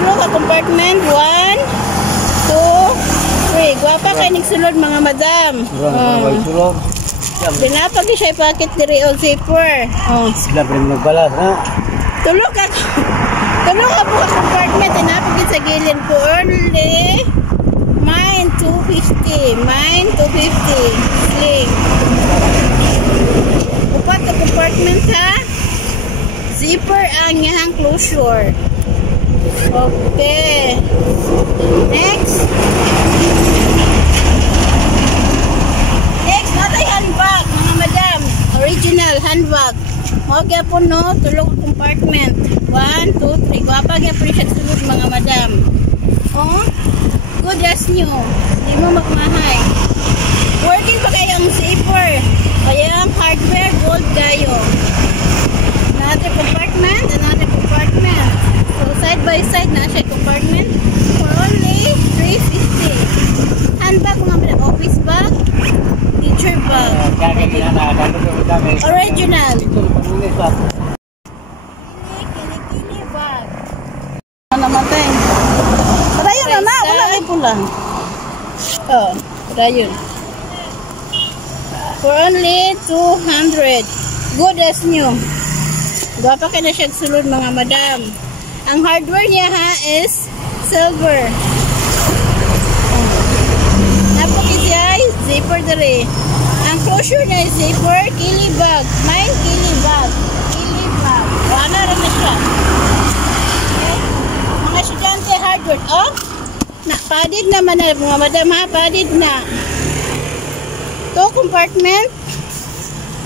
tulo ka compartment. 1, 2, 3. Guwapa kayo nagsulod mga madam. Dinapag siya packet diri o zipper. Sila pa rin nagbalas, ha? Tulo ka po ka compartment. Dinapag sa gilid po. Only mine 250. Mine 250. Sling. Upat ka compartment ha. Zipper ang yahang closure. Okay. Next. Next, natay handbag, mga madam. Original handbag. Okay po no, tulog compartment. 1, 2, 3. Guwapa kaya po siya sulod mga madam. Oh, good as new. Hindi mo magmahay. Working pa kayang zipper. Kaya ang hardware gold kayo. Another compartment, another compartment. So side by side na siya compartment for only 350. Handbag mga office bag, teacher bag. Original. Kili bag. Ano namatay? Rayon na, wala may pula. Oh, rayon. For only 200. Good as new. Guwapa ka na siya sulod mga madam. Ang hardware niya ha is silver. Napakit siya zipper dali. Ang closure niya is zipper, kili bag. Mine kili bag. Kili bag. Wala rin na siya. Okay. Mga estudyante hardware. Oh, padded naman na mga madam ha. Padded na. 2 compartment.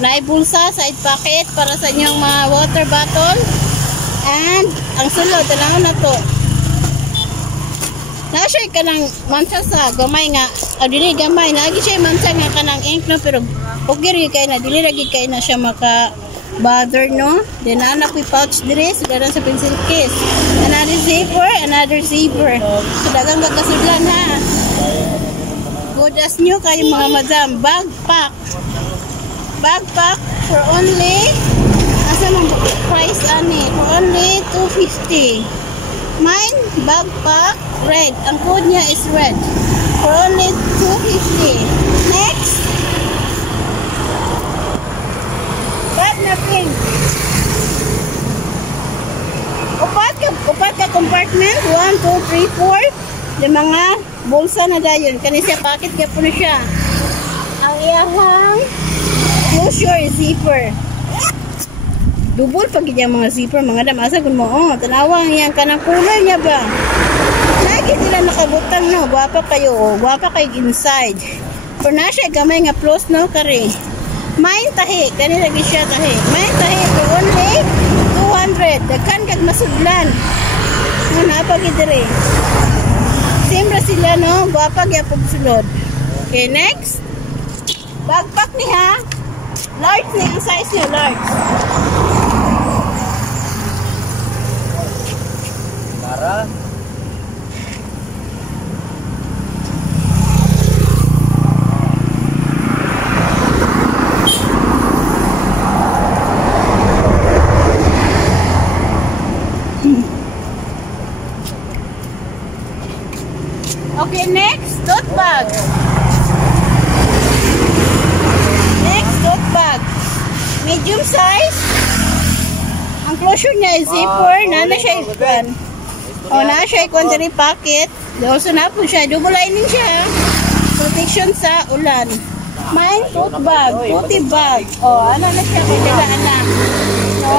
May bulsa, side pocket para sa inyong mga water bottle. And ang sulod, talangon na to. Nasya ka ng mansa sa gamay nga. Dili gamay. Nagi siya mansa nga ka ng ink no. Pero okay kayo na. Dili lagi kayo na siya maka-bother no. Then anak ko pouch diri. Sudaran sa pencil case. Another zipper. Another zipper. Sudagang kakasudlan ha. Good as new kayo mga madam. Backpack. Backpack for only asa mang price ani for only 250. Mine backpack red. Ang code niya is red for only 250. Next. Bag na pink. Upat ka compartment 1, 2, 3, 4. Yung mga bulsa na dayon. Kani siya packet kaya po na siya. Ang iyahang closure zipper. Double pag yung mga zipper mga dam. Asa kung mo, tanawang yan ka ng kulay niya ba? Lagi nila nakabutang no. Guwapa kayo, guwapa kayo inside. For na siya, gamay nga plus no, kare. Mine tahi, kani lagi siya tahi. Mine tahi, for only 200. Dagkan kag masudlan. Nga napagidiri. Simbra sila no, guwapa kaya pagsulod. Okay, next. Backpack niya. Large niya, ang size niya, large. Para? Okay, next, tote bag. Medium size. Ang closure niya is zipper. Nana siya ikon. O, na siya ikon diri pocket. Also na po siya. Double lining siya. Protection sa ulan. Mine tote bag. Tote bag. O, ano na siya. Kaya nila anak. No?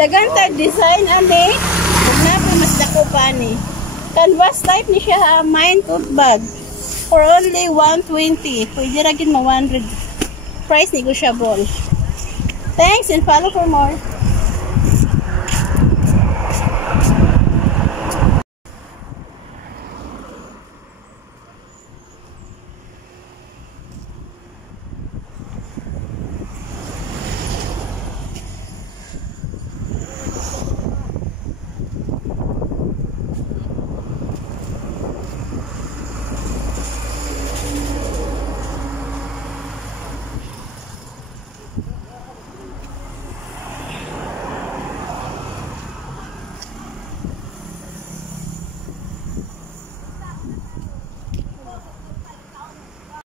Dagantag design ani. Huwag na po mas dako pa ni. Canvas type ni siya ha. Mine tote bag. For only 120. Pwede ragin mo 100. Price negotiable. Thanks and follow for more.